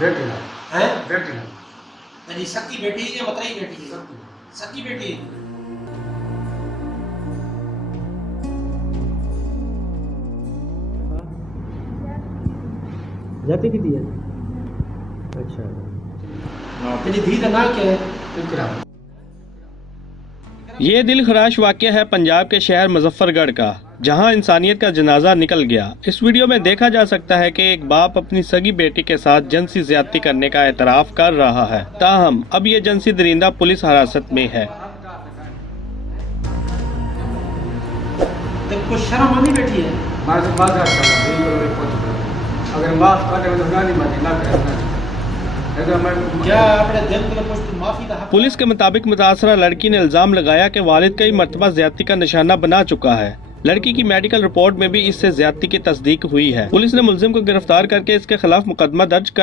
बेटी ना हैं? बेटी ना यानी सक्की बेटी है या मतरई बेटी है? सक्की बेटी है। जाती कितनी है? अच्छा यानी धी का नाम क्या है? इकरा ये दिल खराश वाक़या है पंजाब के शहर मुजफ्फरगढ़ का, जहां इंसानियत का जनाजा निकल गया। इस वीडियो में देखा जा सकता है कि एक बाप अपनी सगी बेटी के साथ जिनसी ज्यादती करने का एतराफ कर रहा है। ताहम अब ये जिनसी दरिंदा पुलिस हिरासत में है। तो कुछ शर्म आनी बैठी है। माजर अगर माफ कर दे तो गाली मत ना करे अगर मैं क्या अपने दिल को कुछ माफी का हक? पुलिस के मुताबिक मुतासरा लड़की ने इल्जाम लगाया कि वालिद कई मरतबा ज्यादती का निशाना बना चुका है। लड़की की मेडिकल रिपोर्ट में भी इससे ज्यादती की तस्दीक हुई है। पुलिस ने मुलजिम को गिरफ्तार करके इसके खिलाफ मुकदमा दर्ज कर